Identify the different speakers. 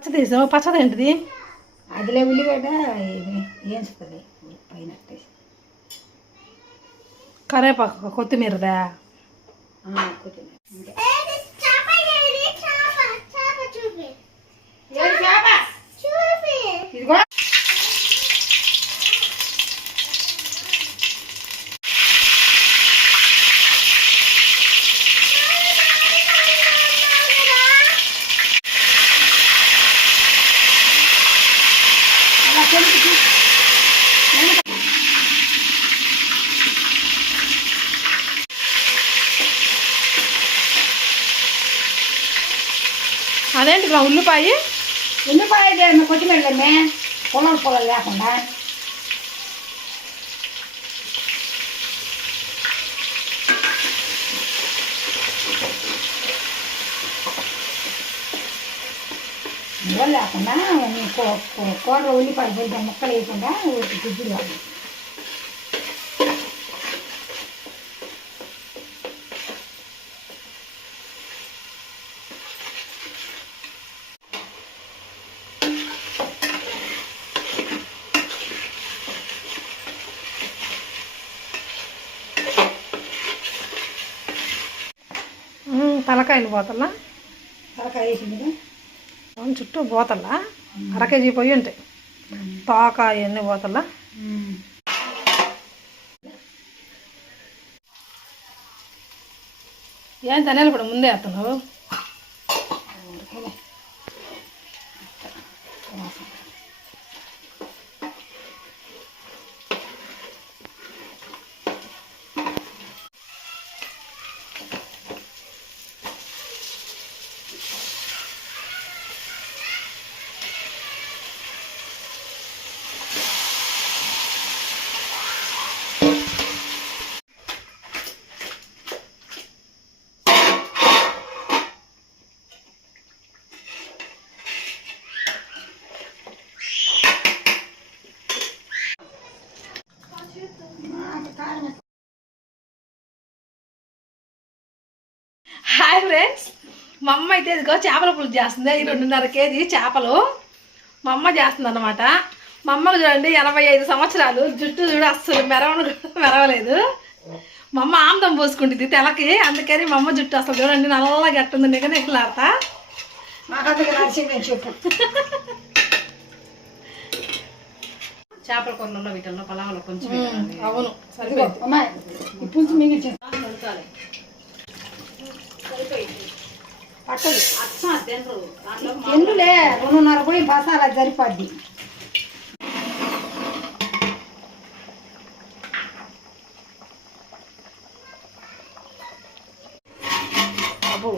Speaker 1: పచ్చడి తీసావు పచ్చడి ఏంటిది?
Speaker 2: అదిలే ఉల్లిగడ్డ వేయించుతుంది పైన.
Speaker 1: కరేపాకు కొత్తిమీరదా?
Speaker 2: కొత్తిమీర.
Speaker 1: అదేంటి ఇలా ఉల్లిపాయ
Speaker 2: ఉల్లిపాయ కొత్తిమీరలేమే పొలాలు పొలాలు లేకుండా నిల్వ లేకుండా కూ- కూర ఉల్లిపాయ కొంచెం ముక్కలు వేయకుండా గుజ్జులు కాదు.
Speaker 1: తలకాయలు పోతల్లా
Speaker 2: తలకాయ వేసింది
Speaker 1: అవును, చుట్టూ పోతల్లా అర కేజీ పొయ్యి ఉంటాయి తోక అవన్నీ పోతల్లా. ఏం తనేలు కూడా ముందే వేస్తున్నావు? హాయ్ ఫ్రెండ్స్ మా అమ్మ అయితే ఇదిగో చేపల పులుసు చేస్తుంది. ఈ రెండున్నర కేజీ చేపలు మా అమ్మ చేస్తుంది అనమాట మా అమ్మకు చూడండి ఎనభై ఐదు సంవత్సరాలు. జుట్టు చూడ అస్సలు మెరవను మెరవలేదు. మా అమ్మ ఆముదం పోసుకుంటుంది తెలకి. అందుకని మా అమ్మ జుట్టు అసలు చూడండి నల్లగా గట్టుంది. నిగ నిగలాడతా
Speaker 3: చేపల కూరలలో వీటిల్లో పొలాల్లో కొంచెం
Speaker 1: అవును.
Speaker 2: ఇదిగో
Speaker 1: సరిపోయింది
Speaker 2: అమ్మాయి ఈ పులుసు మిగిల్చింది పట్టదు.
Speaker 3: అచ్చం తినరు.
Speaker 2: ఎందులే రెండున్నర పోయి బసాల సరిపడ్డి
Speaker 1: అబ్బో.